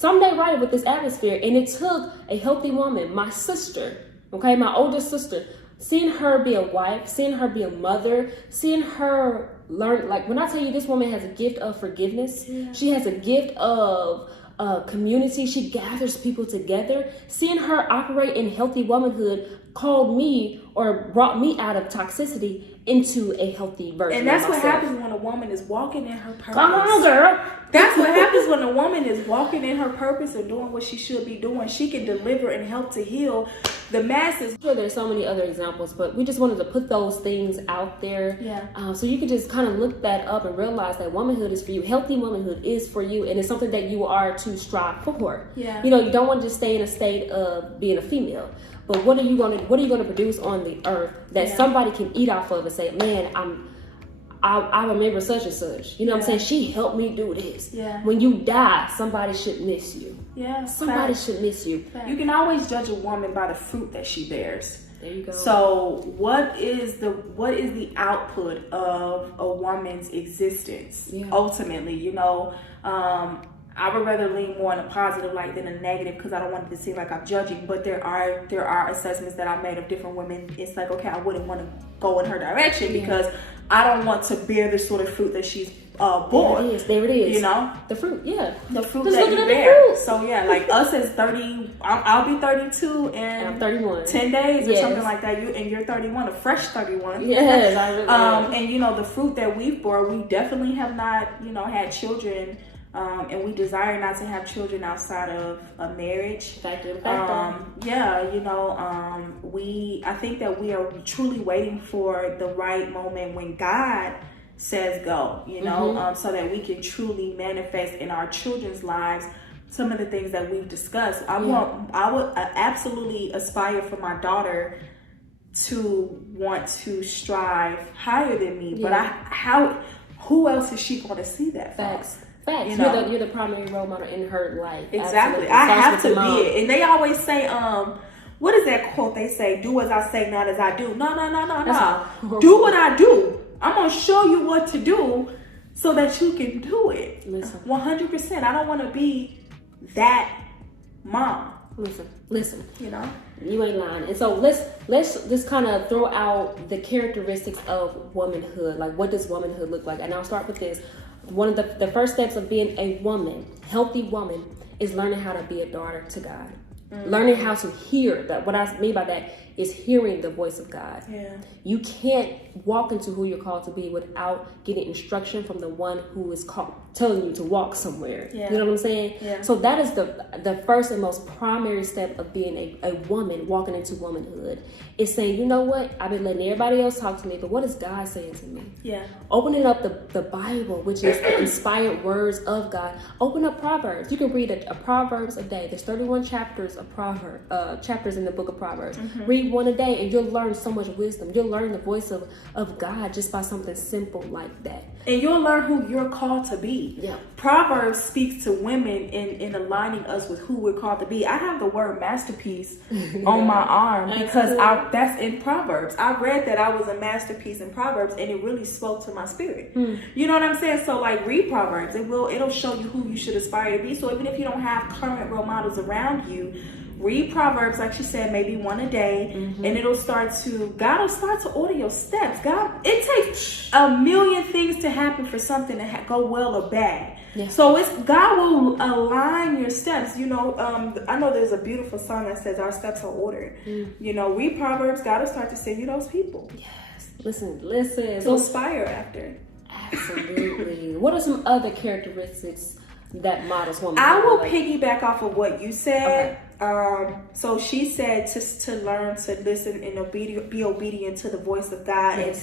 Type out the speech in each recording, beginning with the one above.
someday right with this atmosphere. And it took a healthy woman, my sister, okay, my older sister, seeing her be a wife, seeing her be a mother, seeing her learn, like when I tell you this woman has a gift of forgiveness, she has a gift of community, she gathers people together. Seeing her operate in healthy womanhood called me or brought me out of toxicity into a healthy version. And that's of what myself. happens when a woman is walking in her purpose. Come on, girl. That's what happens when a woman is walking in her purpose and doing what she should be doing. She can deliver and help to heal the masses. I'm sure there's so many other examples, but we just wanted to put those things out there. So you can just kind of look that up and realize that womanhood is for you. Healthy womanhood is for you, and it's something that you are to strive for. You know, you don't want to just stay in a state of being a female. But what are you going to produce on the earth that somebody can eat off of and say, man, I remember such and such. You know what I'm saying? She helped me do this. When you die, somebody should miss you. Somebody should miss you. You can always judge a woman by the fruit that she bears. There you go. So what is the output of a woman's existence? Ultimately, you know, I would rather lean more on a positive light than a negative, because I don't want it to seem like I'm judging. But there are assessments that I made of different women. It's like, okay, I wouldn't want to go in her direction because I don't want to bear the sort of fruit that she's bore. There it is. You know, the fruit. The fruit just that you you bear. So yeah, like us as 30, I'll be 32 and I'm 31. 10 days or something like that. You're 31, a fresh 31. Yes, I really am. And you know, the fruit that we've bore, we definitely have not, you know, had children. And we desire not to have children outside of a marriage. Yeah, you know, I think that we are truly waiting for the right moment when God says go, you know, so that we can truly manifest in our children's lives some of the things that we've discussed. I would absolutely aspire for my daughter to want to strive higher than me, but who else is she going to see that from? Facts. You're the primary role model in her life. Exactly. I have to be it. And they always say, what is that quote? They say, do as I say, not as I do. No. Do what I do. I'm going to show you what to do so that you can do it. Listen. 100%. I don't want to be that mom. Listen. You know? You ain't lying. And so let's just kind of throw out the characteristics of womanhood. Like, what does womanhood look like? And I'll start with this. One of the first steps of being a woman, healthy woman, is learning how to be a daughter to God. Learning how to hear that. What I mean by that is hearing the voice of God. You can't walk into who you're called to be without getting instruction from the one who is telling you to walk somewhere. You know what I'm saying? So that is the first and most primary step of being a woman walking into womanhood, is saying, you know what, I've been letting everybody else talk to me, but what is God saying to me? Opening up the Bible, which is the inspired words of God. Open up Proverbs. You can read a Proverbs a day. There's 31 chapters of chapters in the book of Proverbs. Read one a day and you'll learn so much wisdom. You'll learn the voice of God just by something simple like that. And you'll learn who you're called to be. Proverbs speaks to women in aligning us with who we're called to be. I have the word masterpiece on my arm because that's in Proverbs. I read that I was a masterpiece in Proverbs, and it really spoke to my spirit. You know what I'm saying? So like, read Proverbs. It'll show you who you should aspire to be. So even if you don't have current role models around you, read Proverbs, like she said, maybe one a day, and God will start to order your steps. It takes a million things to happen for something to go well or bad. So God will align your steps. You know, I know there's a beautiful song that says our steps are ordered. You know, read Proverbs, God will start to send you those people. Listen. To aspire after. Absolutely. What are some other characteristics that models woman? I will piggyback off of what you said. So she said to learn to listen and be obedient to the voice of God. And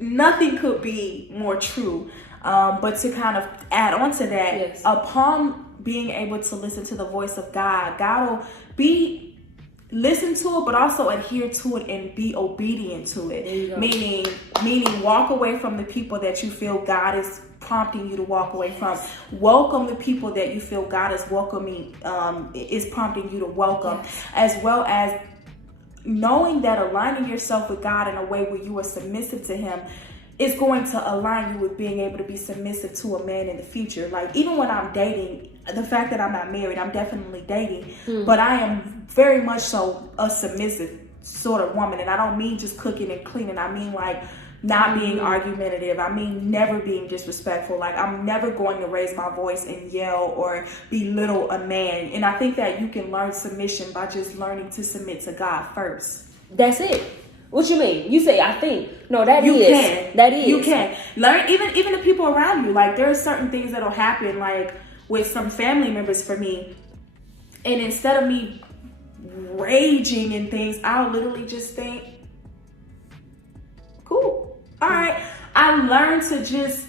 nothing could be more true. But to kind of add on to that, upon being able to listen to the voice of God, God will listen to it, but also adhere to it and be obedient to it. Meaning walk away from the people that you feel God is prompting you to walk away from. Welcome the people that you feel God is is prompting you to welcome, as well as knowing that aligning yourself with God in a way where you are submissive to Him is going to align you with being able to be submissive to a man in the future. Like, even when I'm dating, the fact that I'm not married, I'm definitely dating, but I am very much so a submissive sort of woman. And I don't mean just cooking and cleaning. I mean like not being argumentative. I mean never being disrespectful. Like I'm never going to raise my voice and yell or belittle a man. And I think that you can learn submission by just learning to submit to God first. That's it. What you mean? You say I think. No, that you is. Can. That is. You can. Learn even the people around you. Like there are certain things that'll happen like with some family members for me. And instead of me raging and things, I'll literally just think, cool. All right. I learned to just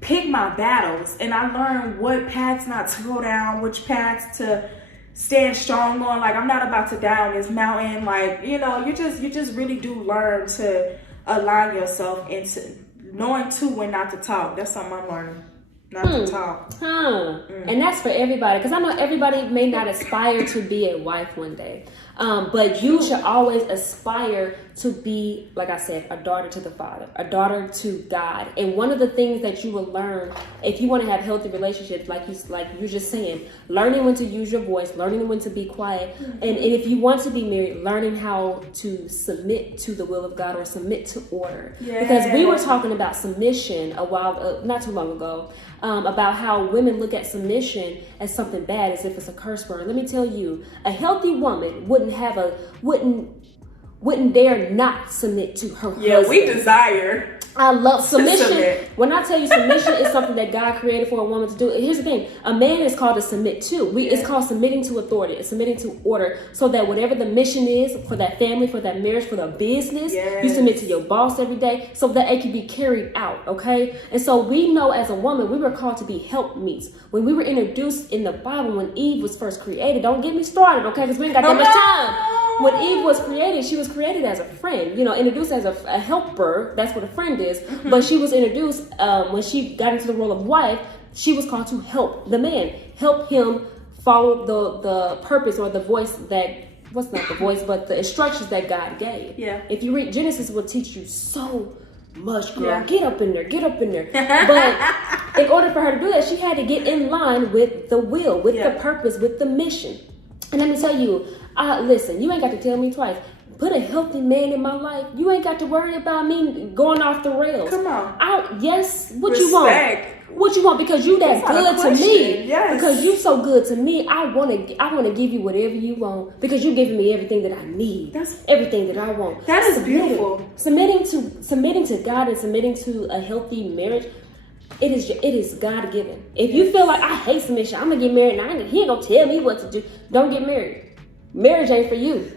pick my battles, and I learned what paths not to go down, which paths to stand strong on. Like I'm not about to die on this mountain. Like, you know, you just really do learn to align yourself into knowing too when not to talk. That's something I'm learning. Not to talk. And that's for everybody, because I know everybody may not aspire to be a wife one day, but you should always aspire to be, like I said, a daughter to the Father, a daughter to God. And one of the things that you will learn if you want to have healthy relationships, like you're just saying, learning when to use your voice, learning when to be quiet, and if you want to be married, learning how to submit to the will of God or submit to order. Yeah. Because we were talking about submission a while, not too long ago. About how women look at submission as something bad, as if it's a curse word. Let me tell you, a healthy woman wouldn't dare not submit to her husband. Yeah, we desire. I love submission. When I tell you submission is something that God created for a woman to do. Here's the thing: a man is called to submit to. It's called submitting to authority. It's submitting to order, so that whatever the mission is for that family, for that marriage, for the business, you submit to your boss every day, so that it can be carried out. Okay, and so we know as a woman, we were called to be helpmeets. When we were introduced in the Bible, when Eve was first created, don't get me started, okay? Because we ain't got that much time. When Eve was created, she was created as a friend, introduced as a helper. That's what a friend is. Mm-hmm. But she was introduced when she got into the role of wife. She was called to help the man, help him follow the purpose or the voice what's not the voice, but the instructions that God gave. Yeah. If you read Genesis, it will teach you so much, girl. Yeah. Get up in there. But in order for her to do that, she had to get in line with the will, with the purpose, with the mission. And let me tell you, listen, you ain't got to tell me twice. Put a healthy man in my life. You ain't got to worry about me going off the rails. Come on. What you want? What you want? Because you that good to me. Yes. Because you so good to me. I want to give you whatever you want, because you're giving me everything that I need. That's everything that I want. That is beautiful. Submitting to God and submitting to a healthy marriage. It is God given. If you feel like I hate submission, I'm gonna get married and he ain't gonna tell me what to do. Don't get married. Marriage ain't for you.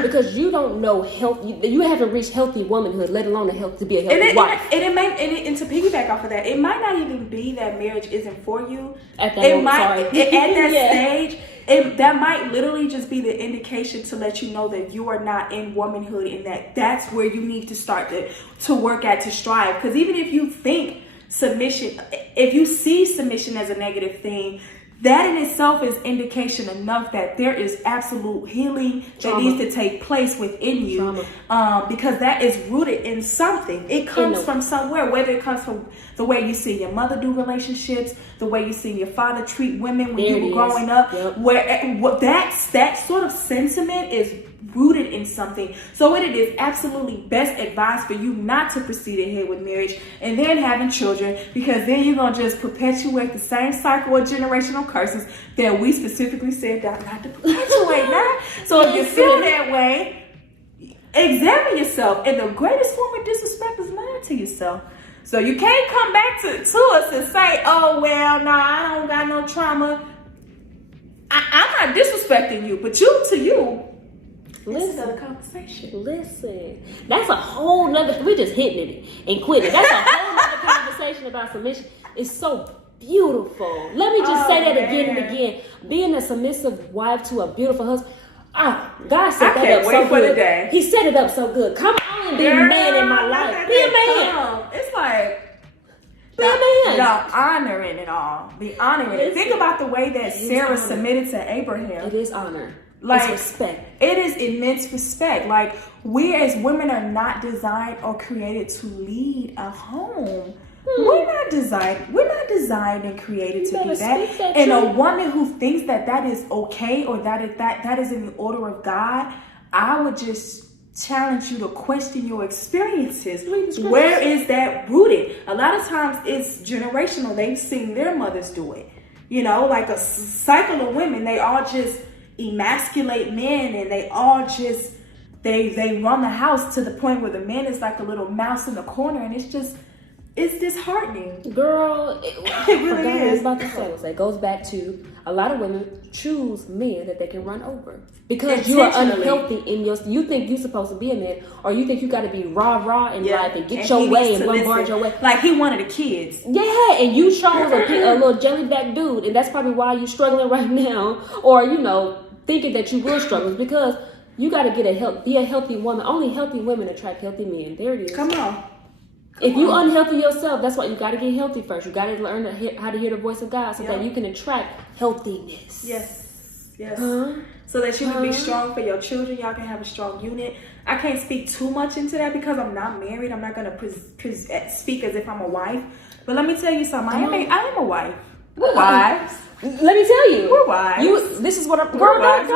Because you don't know health. You haven't reached healthy womanhood, let alone to be a healthy wife. And to piggyback off of that, it might not even be that marriage isn't for you. At that stage, that might literally just be the indication to let you know that you are not in womanhood, and that's where you need to start to work at, to strive. Because even if you think if you see submission as a negative thing, that in itself is indication enough that there is absolute healing that needs to take place within you, because that is rooted in something. It comes from somewhere, whether it comes from the way you see your mother do relationships, the way you see your father treat women when you were growing up, that sort of sentiment is rooted in something. So it is absolutely best advice for you not to proceed ahead with marriage and then having children, because then you're going to just perpetuate the same cycle of generational curses that we specifically said not to perpetuate. Now. So if you feel that way, examine yourself. And the greatest form of disrespect is lying to yourself. So you can't come back to us and say, oh, well, no, I don't got no trauma. I'm not disrespecting you, but you. Listen, a conversation. Listen, that's a whole nother. We're just hitting it and quitting. That's a whole nother conversation about submission. It's so beautiful. Let me just say that again and again. Being a submissive wife to a beautiful husband. God set that up so good. He set it up so good. Come on and be a man in my life. Be a man. It's like, be a man. The honor in it all. Be honoring it. Think about the way that Sarah submitted to Abraham. It is honor. Like, it's respect. It is immense respect. Like, we as women are not designed or created to lead a home. We're not designed and created to be that. And a woman who thinks that is okay, or that is in the order of God, I would just challenge you to question your experiences. Where is that rooted? A lot of times it's generational. They've seen their mothers do it. You know, like a cycle of women. They all just emasculate men, and they all just they run the house to the point where the man is like a little mouse in the corner, and it's disheartening. Girl, it really is. What I was about to say. It goes back to a lot of women choose men that they can run over because you are unhealthy in your. You think you're supposed to be a man, or you think you got to be rah in life and get your way and bombard your way. Like he wanted the kids. Yeah, and you chose a little jellyback dude, and that's probably why you're struggling right now, or thinking that you will struggle, because you got to be a healthy woman. Only healthy women attract healthy men. There it is. Come on. If you unhealthy yourself, that's why you got to get healthy first. You got to learn how to hear the voice of God, so that you can attract healthiness. Yes. So that you can be strong for your children. Y'all can have a strong unit. I can't speak too much into that because I'm not married. I'm not going to speak as if I'm a wife. But let me tell you something. I am a wife. We're wives. Let me tell you. We're wives. This is what I'm... We're wives.